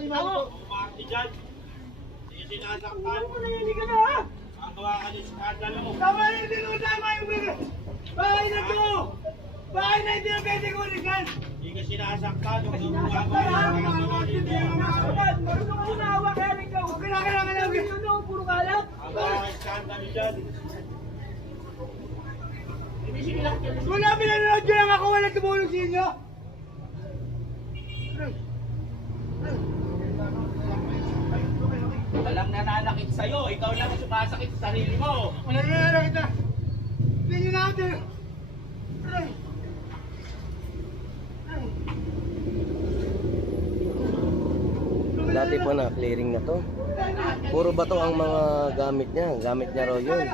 ni Marco. Marty dyan. Hindi sinasaktan. Ano na yan, hindi ka na ha? Ang gawa ka ni skandal mo. Tama na hindi ko tama yung bigay. Bahay na to! Bahay na hindi na pwede ko uligan! Hindi ka sinasaktan. Yung Sinasaktan ha! Mga mga hindi na makakapan! Marunong ako na hawa kaya rin ka! Huwag kailangan lang yun no! Puro kalat! Ang gawa ka skandal dyan. Wala pinanood nyo lang ako! Wala tumulong sa inyo! Walang nananakit sa'yo. Ikaw lang ang sumasakit sa sarili mo. Wala na kita! Tingnan natin! Dati po na clearing na to. Puro bato ang mga gamit niya. Gamit niya raw yun.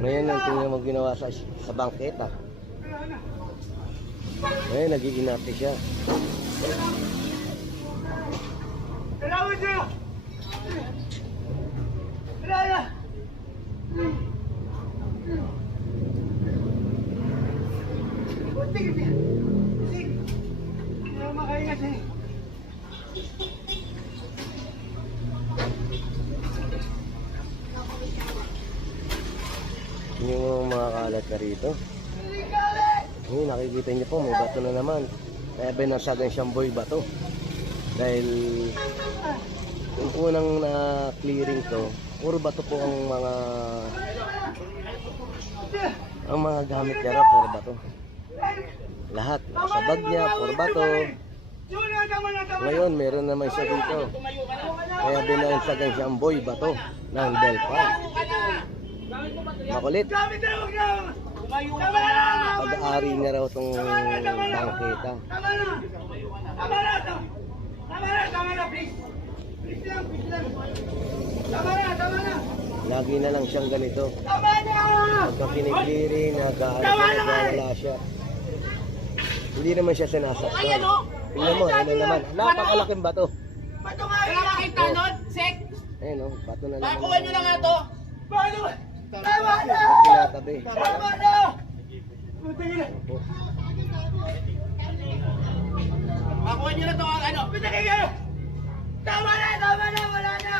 Ngayon ang tingnan mo ginawa sa bangketa. Ngayon nag-iinarte siya. Salamat sa'yo! Wala na! Bunting ito yan! Bunting! Hindi na makahinga sa'yo. Yung mga kalat na rito. Ngayon nakikita niyo po may bato na naman. Kaya binasagan siyang boy bato. Dahil yung unang na-clearing to, puro bato po ang mga gamit niya raw, puro bato. Lahat, sa bag niya, puro bato. Ngayon, meron naman siya dito. Kaya binansagan siyang boy bato ng Delpa. Makulit. Pag-aari niya raw itong bangketa. Tama na, please! Please lang, Tama na! Lagi na lang siyang ganito. Tama na! Pagka kinikliring, nagwawala siya. Hindi naman siya sinasaktan. Tingnan mo, ayun na naman. Napakalaking bato. Bato nga yun! Wala makita nun, Sek? Ayun o, bato na naman. Pakuha nyo na nga to. Paano? Tama na! Tinatabi. Tama na! Buti na! Pakuha nyo na to ang ano. Buti ka! Tama na! Wala na!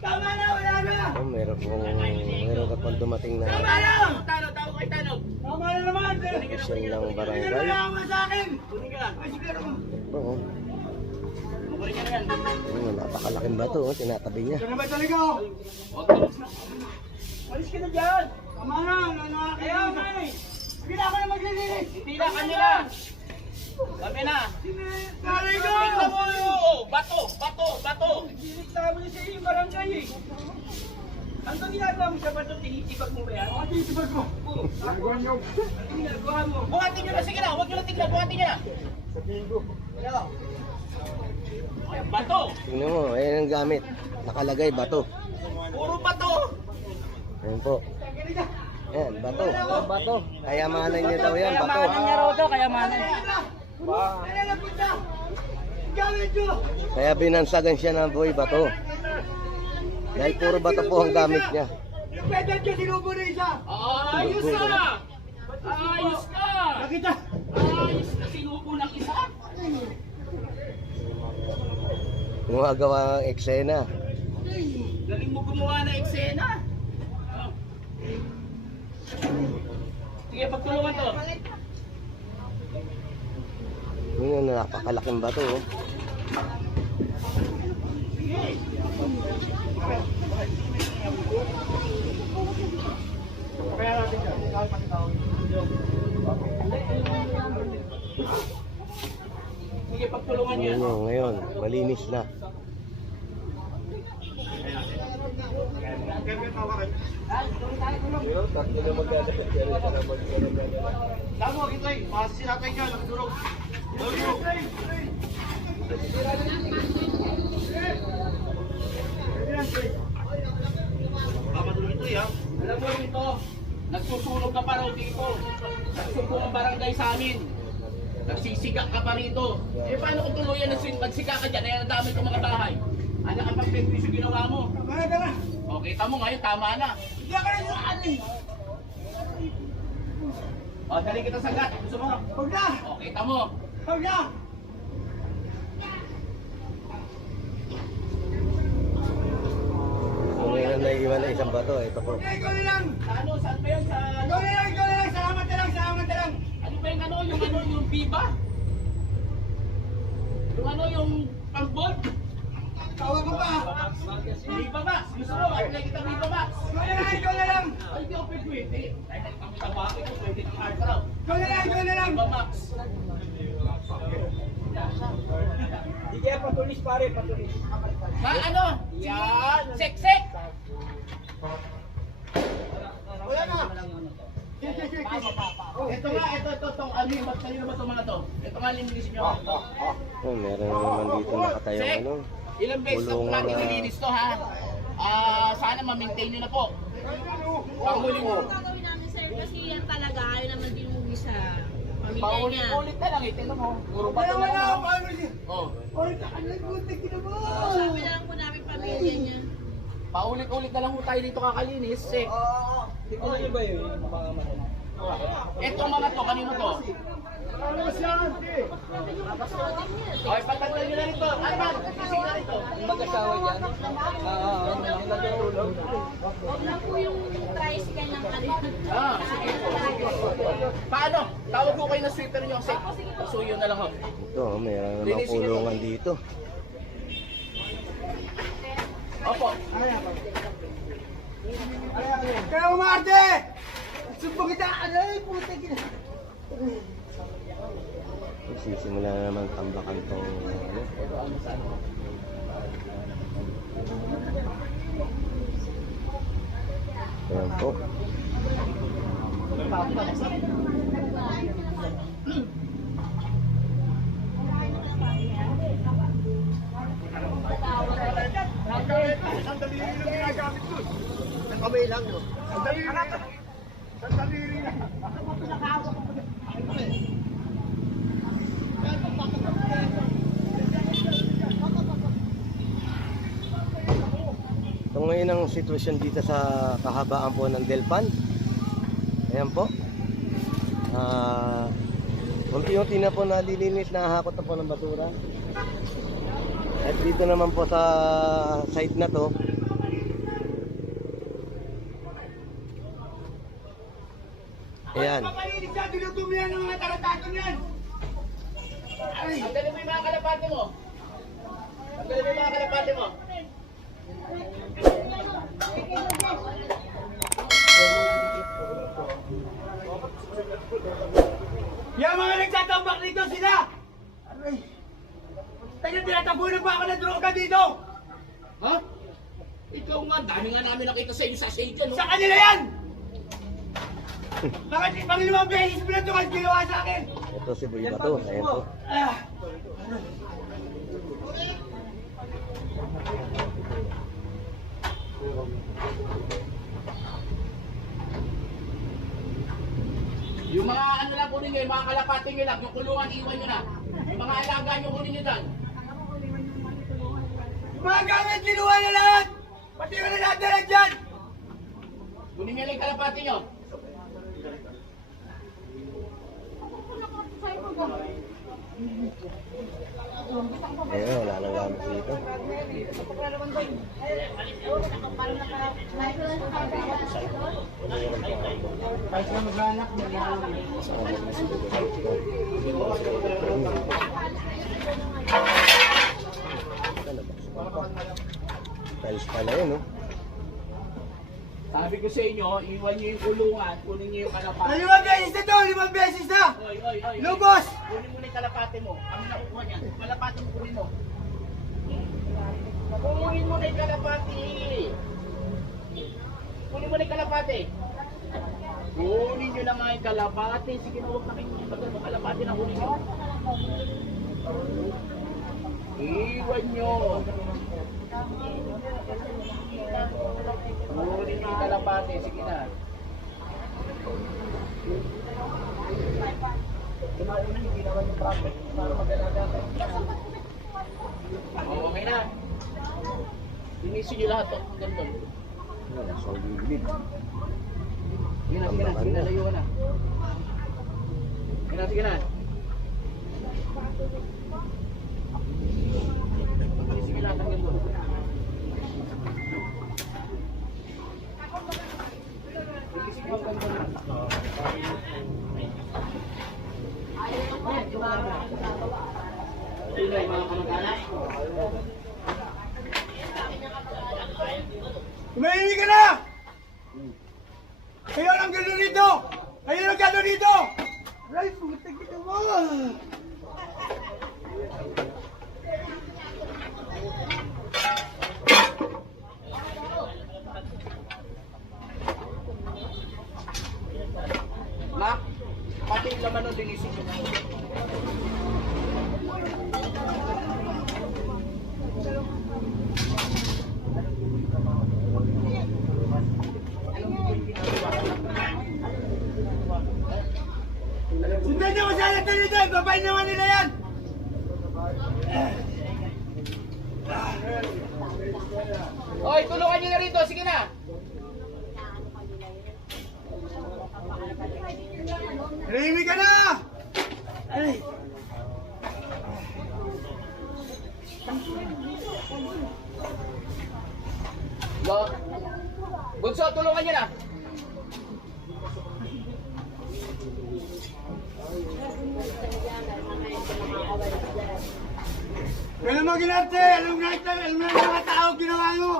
Tama na! Wala na! Oh, meron ka pang dumating na Tama na! Tawag kay Tanong. Tama na naman! official ng Hindi barangay. na naman sa akin! Kunin ka. Ay, sige na! Oo, Kunin ka na yan. napakalaking bato, tinatabi niya. Ito naman talaga oh! Alis ka na dyan! Tama na! Kaya nga eh! Sige na ako na maglilinis! Hindi na kanila. Kami na. Nanay ko! Tingnan mo. Bato. Nagsilit tamo niya sa iyo yung barangay eh! Ano ginagawa mo sa bato? Tinitibag mo ba yan? Ano tinitibag mo? Ginagawa niyo! Ano ginagawa mo? Buhatin nyo na. Sige na. Huwag nyo na tingnan. Buhatin nyo na. Bato. Tingnan mo, ayun ang gamit. Nakalagay, bato. Puro bato. Ayun po. Ayan, bato. Bato. Kayamanan niya daw yan, bato. Kaya binansagan siya ng boy bato. Dahil puro bato po ang gamit niya. Yung pedal niya, sinubo na isa! Ayos ka. Ayos ka. Nakita! Ayos ka. Sinubo ng isa. Gumagawa ang eksena. Galing mo gumawa na eksena. Sige, pagtulungan to. Yun yung napakalaking bato. Oh. Sige, pagtulungan niya. Yun yung ngayon, malinis na. Tama, Kitay. Masisinatay ka. Nagdurog. Papadulog ito eh ha. Alam mo ito, nagsusunog ka pa raw dito. Nagsumbong ang barangay sa amin. Nagsisiga ka pa rito. Eh paano kung tuluyan na magsiga ka dyan? Eh ang dami kong mga bahay. Ano ang pagpipis yung ginawa mo? Tama! O kita mo ngayon, tama na. Hindi ka na saan eh! O dali kita sagat. Gusto mo? Huwag na! O kita mo. Huwag na! naiiwan na isang bato. Ito po. Ikaw na lang! Ano, saan ba yun? Sa... Ikaw na lang! Ikaw na lang! Salamat na lang! Salamat na lang! Ano ba yung ano, yung Viva? Yung ano, yung pang-bolt? Tawa ko pa! Viva Max! Gusto mo, apply kita Viva Max! Ikaw na lang! Ikaw na lang! Ay, hindi ako pwede. Ay, kami tabaki ko, pwede ng araw. Ikaw na lang! Ikaw na lang! Viva Max! Hindi kaya patulis pare, patulis. Ma, ano? Sek-sek! Wala na! Ito nga, itong ano yung kanino ba itong mga to? Ito nga linisin nyo. Oh, meron naman dito nakatayong Sek, ano. ilang beses na po Kulungan natin na- nilinis to ha? Sana ma-maintain nyo na po. Panghuli mo. Ano gagawin namin sir kasi yan talaga ayaw naman din umuwi sa pamilya niya. Paulit-ulit na lang, tingnan mo. Puro ba Wala ito wala! lang? Paano siya? Oh. Oy, takalag mo! Tignan mo! Sabi na lang po namin pamilya niya. Paulit-ulit na lang po tayo dito kakalinis. Sek. Tignan niyo ba yun? Etong mga to, kanino to? Ay, patanggal nyo na rito. Arman, sisig na rito. Mag-asawa dyan? Nagtutulog? Huwag na po yung tricycle ng kanila. Sige po. Paano? Tawag ko kayo na sweeper nyo. Sek, suyo na lang ho. Ito, meron namang kulungan dito. Opo. Kaya umarte! Sumbong kita! Aray, puta kita! Magsisimula na naman tambakan tong ano. Ayan po. Kamay lang, no? Sandali lang. So ngayon ang sitwasyon dito sa kahabaan po ng Delpan. Ayan po. Unti-unti na po nalilinis, nahahakot na po ng basura. At dito naman po sa site na to, ayan. Papalinis siya! Dinudumi yan ng mga taratako niyan! Ay! Tanggalin mo yung mga kalapate mo. Tanggalin mo yung mga kalapate mo. Yung mga nagtatambak dito sila! Aray! Tayo tinatabunan pa ako ng droga dito! Ha? Ikaw nga, dami nga namin nakita sa inyo sa stage no? Sa kanila yan! Bakit pang-limang beses mo na ito kasi ginawa sa akin? Ito si Boy Bato. Ayan po. Ah! Yung mga ano lang kunin nyo, yung mga kalapate nyo lang, yung kulungan iwan nyo na. Yung mga alaga nyo kunin nyo dyan. Mga gamit kinuha na lahat! Pati ko na lahat na lang dyan! Kunin nyo lang yung kalapate nyo. Ayan, wala nang gamit dito. Tiles pala yun, no? Sabi ko sa inyo, iwan nyo yung kulungan, kunin nyo yung kalapate. 5 beses na to! 5 beses na! Oy. Lubos! Kunin mo na yung kalapate mo. Kami nakukuha niyan. Kalapate mo kunin mo. Kunin mo na yung kalapate. Kunin mo na yung kalapate. Kunin nyo na nga yung kalapate. Sige na, huwag na kayo bagal mo. Kalapate na kunin nyo. Iwan nyo. Kunin nyo yung kalapate. Sige na. Kumauna yung ginawa yung profit para mag-alaga ka. Okay na. Linisin nyo lahat to. Ganito. So, gilid. Sige na, layo ka na. Sige na. Sige lahat ang ganito. Tumahimik ka na! Kayo lang gano'n dito! Kayo lang gano'n dito! Aray, pumunta kita mo! Ma, pati yung laman ng dinisip ko. Sundan niyo ko sana dito! Babayin naman nila yan! Oy, tulungan niyo na rito. Sige na. Tumahimik ka na! Aray! Yo. Bunso, tulungan niyo na. Kaya mo ginarte! Alam na yung mga tao ginawa mo!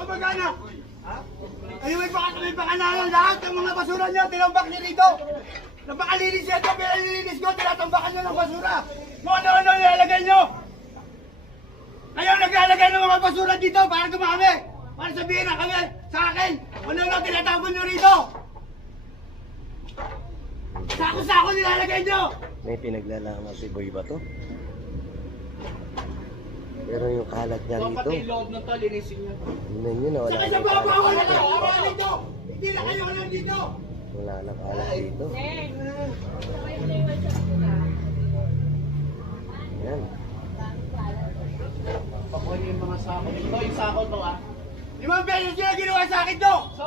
Kapagana! Kayo may pakanalan lahat ng mga basura niyo, tinambak niyo rito! Napakalinis yan ito, pero nilinis ko, tinatambakan niyo ng basura! Kung ano-ano nilalagay niyo! Kayo naglalagay ng mga basura dito para dumami! Para sabihin na kami sa akin, ano-ano tinatapon niyo rito! Sako-sako nilalagay niyo! May pinaglalaman si Boy ba to? Pero yung kalat niya So, rito, pati yung loob ng to, linisin niyo. tingnan nyo na wala Saka na sa yung baba, kalat wala dito. na wala dito! Hindi na kayo alam dito! Wala na kalat dito. Yan. Pakuha niyo yung mga sako. Ito yung sako to, ah. 5 beses nyo na ginawa sa akin to! So,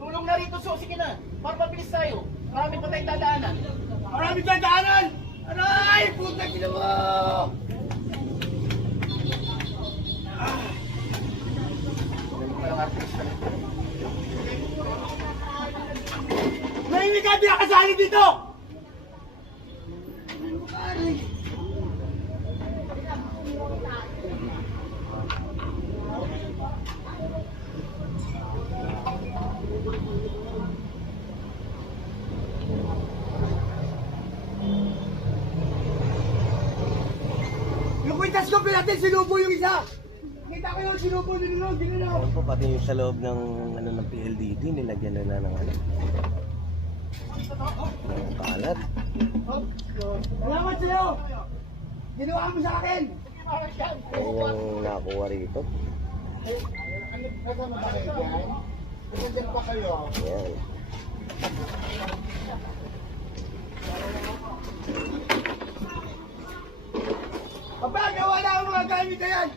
tulong na rito, so. Sige na. Para mabilis tayo. Marami pa tayong dadaanan. Marami kang daanan! Aray! Puta ginawa! May hindi ka pinakasali dito! Yung kwintas ko pinatin, sinubo yung isa! Kita ko yung sinubo nyo, ginalaw! Alam po, pati yung sa loob ng, ano, ng PLDT, nilagyan na ng ano. Ng kalat. Salamat sa'yo! Ginawa mo sa akin! Yan yung nakuha rito. Yan. Papa, gawa na ang mga gamit na yan!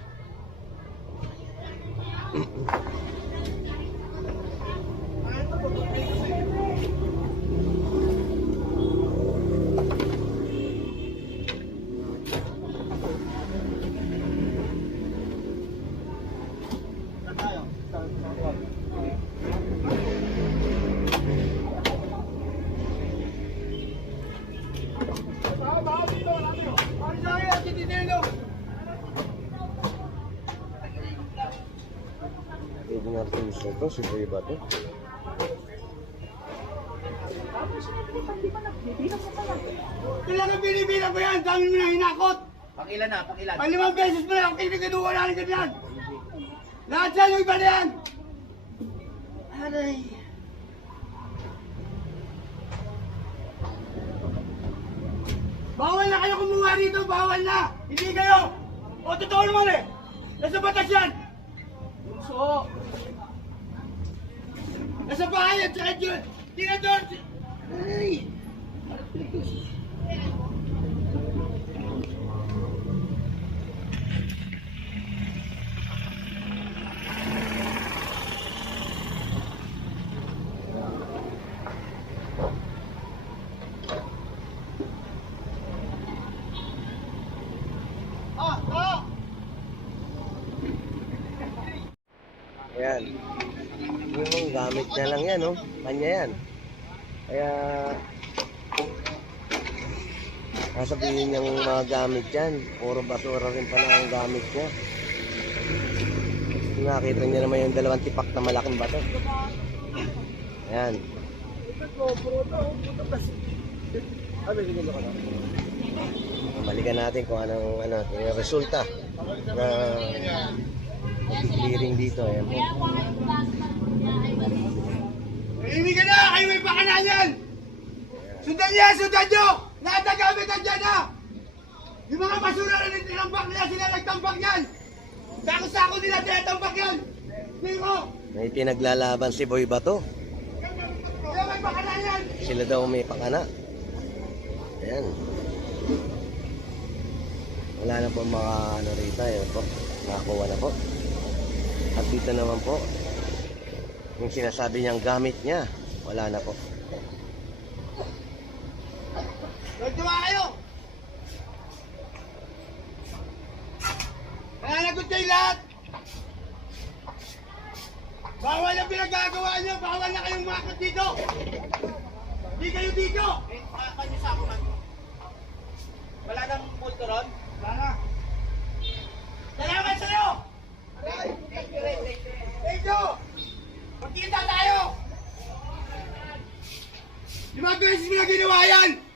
Ano sa akin, Ate Tinelo? Pwedeng artista to, si Boy ba to? Kailangan binibilang ko yan, dami mo na hinakot! Pakilan na, pakilan. 5 beses mo na ako kinikinuha na rin ganyan! Lahat yan yung iba na yan! Aray! Bawal na kayo kumuha rito, bawal na! Hindi kayo! O totoo naman eh! Nasa batas yan! So, Nasa bahay at saka dyan! Di na doon! Aray! Ayan. Yung gamit niya lang yan, oh. Kanya yan. Kaya Sasabihin niyang mga gamit yan. Puro basura rin pala ang gamit niya. Nakita niya naman yung dalawang tipak na malaking bato. Ayan. Balikan natin kung anong yung resulta na clearing dito. Ayan po. Hindi ka na! Kayo may pakanan yan! Sundan nyo! Lahat ng gamit andyan na! Yung mga basura na tinambak nila, sila nagtambak yan! Sako-sako nila tinatambak yan! Hindi mo! May pinaglalaban si Boy Bato. Kayo may pakanan yan! Sila daw may pakana. Ayan. Wala na po mga rito. Ayan po. Nakakuha na po. At dito naman po, yung sinasabi niyang gamit niya, wala na po. Nagtuwa kayo! Nananagot kayo lahat! Bawal ang pinagagawa nyo! Bawal na kayong makot dito! Hindi kayo dito! Kanyo sa ako man. Wala nang multo ron? Wala na! Salamat sa'yo! Thank you! Magkita tayo! Di ba beses mo na ginawa yan?